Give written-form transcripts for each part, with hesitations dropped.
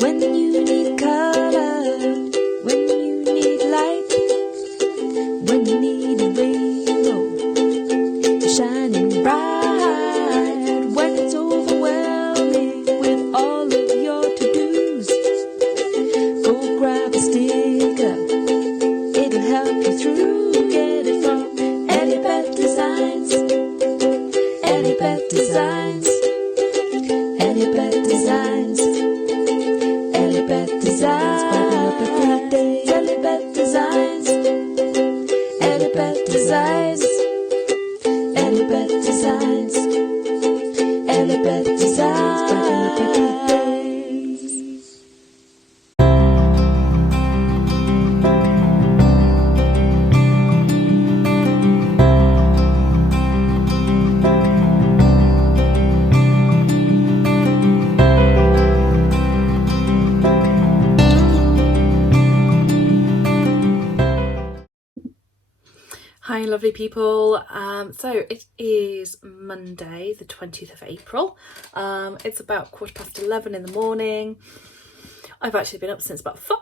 When you need color, when you need light, when you need a rainbow shining bright, when it's overwhelming with all of your to-dos, go grab a sticker, it'll help you through. Get it from EllieBeth Designs, EllieBeth Designs, EllieBeth Designs, EllieBeth Designs, brighten up every day. EllieBeth Designs, EllieBeth Designs, EllieBeth Designs, EllieBeth Designs, brighten up every day. Hi lovely people, so it is Monday the 20th of April. It's about 11:15 in the morning. I've actually been up since about 5.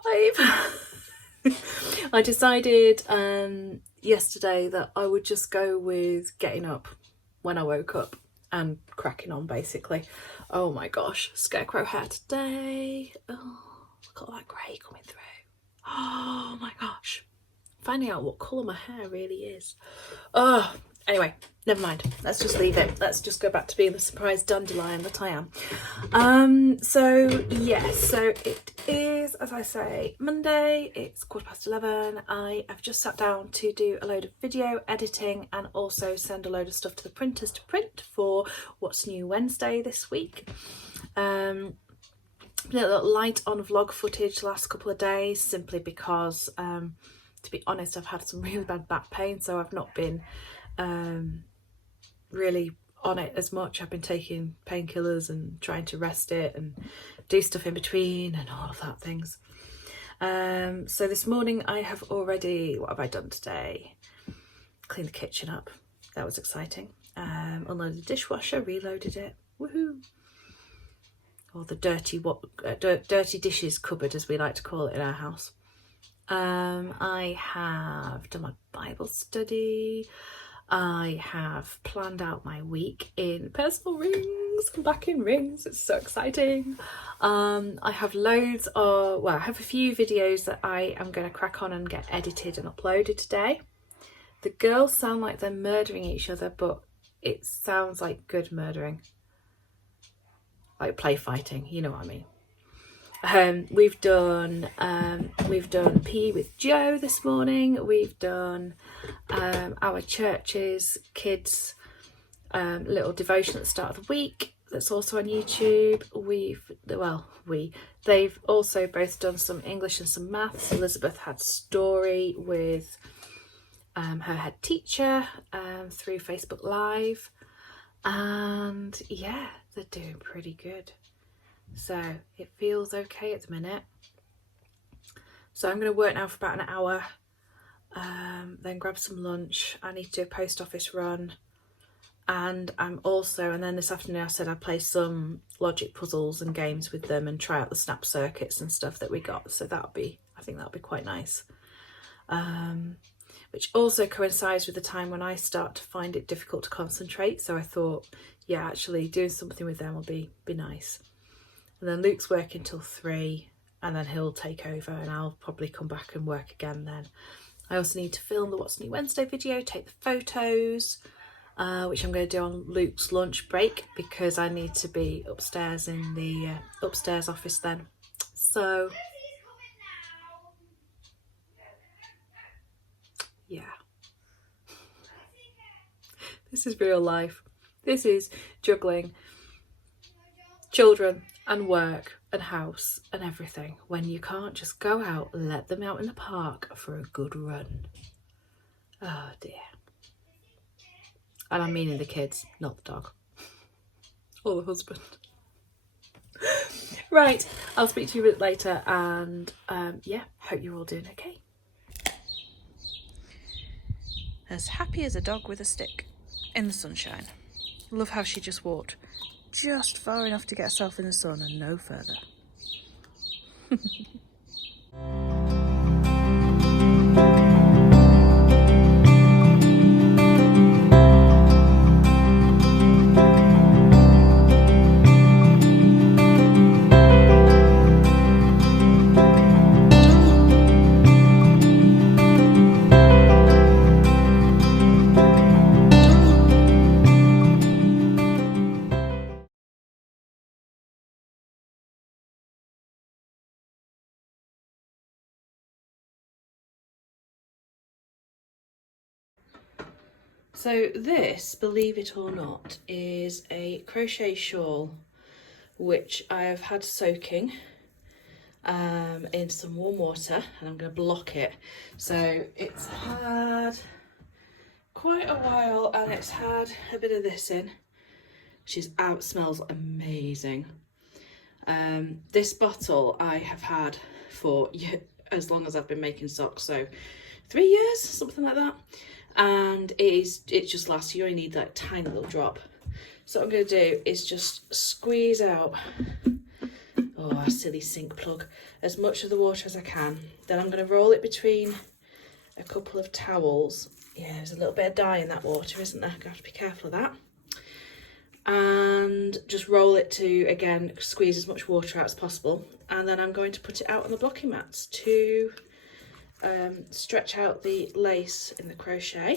I decided yesterday that I would just go with getting up when I woke up and cracking on basically. Oh my gosh, scarecrow hair today. Oh, look at that grey coming through. Oh my gosh. Finding out what colour my hair really is. Oh, anyway, never mind. Let's just leave it. Let's just go back to being the surprise dandelion that I am. So it is, as I say, Monday. It's 11:15. I have just sat down to do a load of video editing and also send a load of stuff to the printers to print for What's New Wednesday this week. Been a little light on vlog footage the last couple of days simply because to be honest, I've had some really bad back pain, so I've not been really on it as much. I've been taking painkillers and trying to rest it and do stuff in between and all of that things. So this morning I have already, what have I done today? Cleaned the kitchen up. That was exciting. Unloaded the dishwasher, reloaded it. Woohoo! Or the dirty dishes cupboard, as we like to call it in our house. I have done my Bible study. I have planned out my week in personal rings. I'm back in rings. It's so exciting. I have loads of, well, I have a few videos that I am going to crack on and get edited and uploaded today. The girls sound like they're murdering each other, but it sounds like good murdering. Like play fighting, you know what I mean. We've done PE with Joe this morning. We've done our church's kids little devotion at the start of the week that's also on YouTube. They've also both done some English and some maths. Elizabeth had story with her head teacher through Facebook Live, and yeah, they're doing pretty good. So it feels okay at the minute. So I'm going to work now for about an hour, then grab some lunch. I need to do a post office run, and then this afternoon I said I'd play some logic puzzles and games with them and try out the snap circuits and stuff that we got. So I think that'll be quite nice. Which also coincides with the time when I start to find it difficult to concentrate. So I thought, yeah, actually doing something with them will be nice. And then Luke's working till 3, and then he'll take over and I'll probably come back and work again then. I also need to film the What's New Wednesday video, take the photos, which I'm going to do on Luke's lunch break because I need to be upstairs in the upstairs office then. So, yeah. This is real life. This is juggling children and work and house and everything when you can't just go out and let them out in the park for a good run. Oh dear. And I'm meaning the kids, not the dog or the husband. Right, I'll speak to you a bit later, and yeah, hope you're all doing okay. As happy as a dog with a stick in the sunshine. Love how she just walked just far enough to get herself in the sun and no further. So this, believe it or not, is a crochet shawl which I have had soaking in some warm water, and I'm going to block it. So it's had quite a while and it's had a bit of this in. She's out, smells amazing. This bottle I have had for as long as I've been making socks, so 3 years, something like that. And it just lasts. You only need that tiny little drop. So what I'm going to do is just squeeze out, oh, a silly sink plug, as much of the water as I can. Then I'm going to roll it between a couple of towels. Yeah, there's a little bit of dye in that water, isn't there? I have to be careful of that. And just roll it to, again, squeeze as much water out as possible. And then I'm going to put it out on the blocking mats to stretch out the lace in the crochet,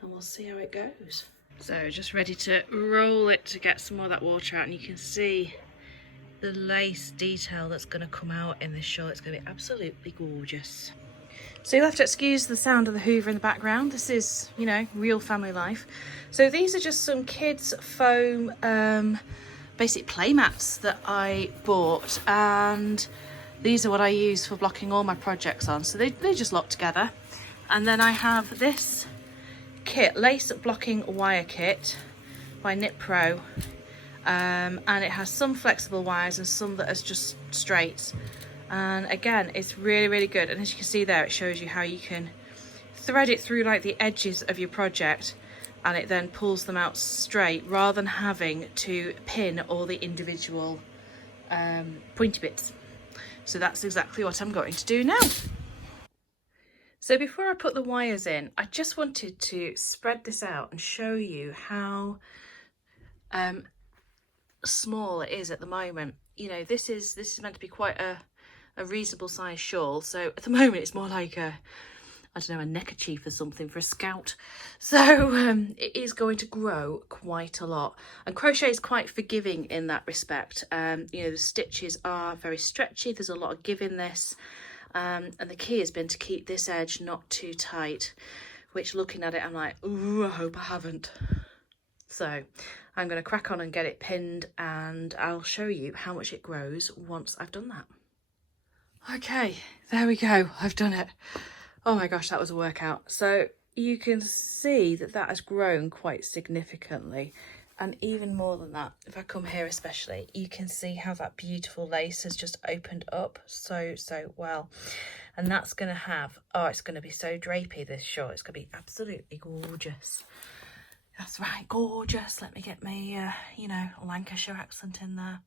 and we'll see how it goes. So just ready to roll it to get some more of that water out, and you can see the lace detail that's going to come out in this shawl. It's going to be absolutely gorgeous. So you'll have to excuse the sound of the Hoover in the background. This is, you know, real family life. So these are just some kids foam basic play mats that I bought, and these are what I use for blocking all my projects on. So they just lock together. And then I have this kit, lace blocking wire kit by Knit Pro, and it has some flexible wires and some that are just straight. And again, it's really good. And as you can see there, it shows you how you can thread it through like the edges of your project, and it then pulls them out straight rather than having to pin all the individual pointy bits. So that's exactly what I'm going to do now. So before I put the wires in, I just wanted to spread this out and show you how small it is at the moment. You know, this is meant to be quite a reasonable size shawl. So at the moment it's more like a, I don't know, a neckerchief or something for a scout. So it is going to grow quite a lot. And crochet is quite forgiving in that respect. You know, the stitches are very stretchy. There's a lot of give in this. And the key has been to keep this edge not too tight, which looking at it, I'm like, ooh, I hope I haven't. So I'm going to crack on and get it pinned, and I'll show you how much it grows once I've done that. Okay, there we go. I've done it. Oh my gosh, that was a workout. So you can see that that has grown quite significantly, and even more than that, if I come here especially, you can see how that beautiful lace has just opened up so well. And that's going to have, oh, it's going to be so drapey, this shawl. It's going to be absolutely gorgeous. That's right, gorgeous. Let me get my, you know, Lancashire accent in there.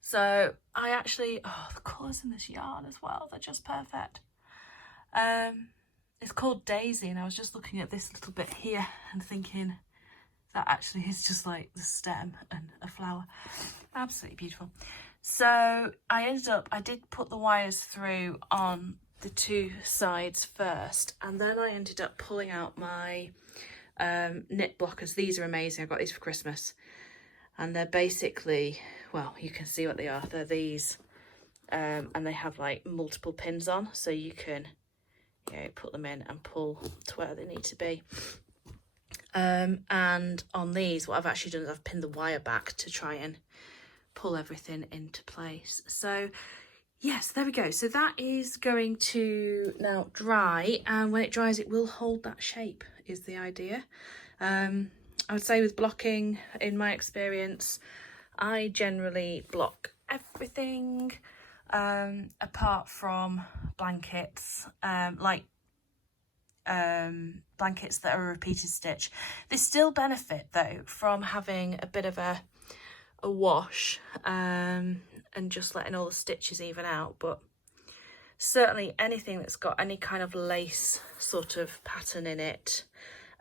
So I actually, oh, the colours in this yarn as well, they're just perfect. It's called Daisy, and I was just looking at this little bit here and thinking that actually is just like the stem and a flower. Absolutely beautiful. So I did put the wires through on the two sides first, and then I ended up pulling out my knit blockers. These are amazing. I got these for Christmas, and they're basically, well, you can see what they are. They're these, and they have like multiple pins on, so you can, you know, put them in and pull to where they need to be. And on these, what I've actually done is I've pinned the wire back to try and pull everything into place. So yes, there we go. So that is going to now dry, and when it dries it will hold that shape, is the idea. I would say with blocking, in my experience, I generally block everything apart from blankets, blankets that are a repeated stitch. They still benefit though from having a bit of a wash, and just letting all the stitches even out, but certainly anything that's got any kind of lace sort of pattern in it,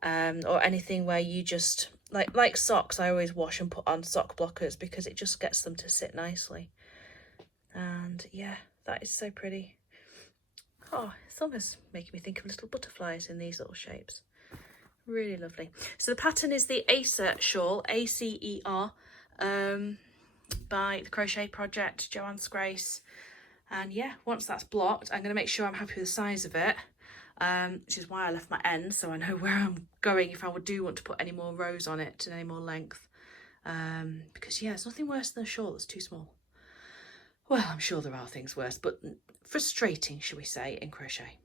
or anything where you just like socks, I always wash and put on sock blockers because it just gets them to sit nicely. And yeah, that is so pretty. Oh, it's almost making me think of little butterflies in these little shapes. Really lovely. So the pattern is the Acer shawl, A-C-E-R, by the Crochet Project, Joanne's Grace. And yeah, once that's blocked, I'm going to make sure I'm happy with the size of it, which is why I left my end, so I know where I'm going if I do want to put any more rows on it and any more length. Because yeah, there's nothing worse than a shawl that's too small. Well, I'm sure there are things worse, but frustrating, shall we say, in crochet.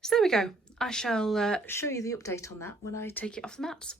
So there we go. I shall show you the update on that when I take it off the mats.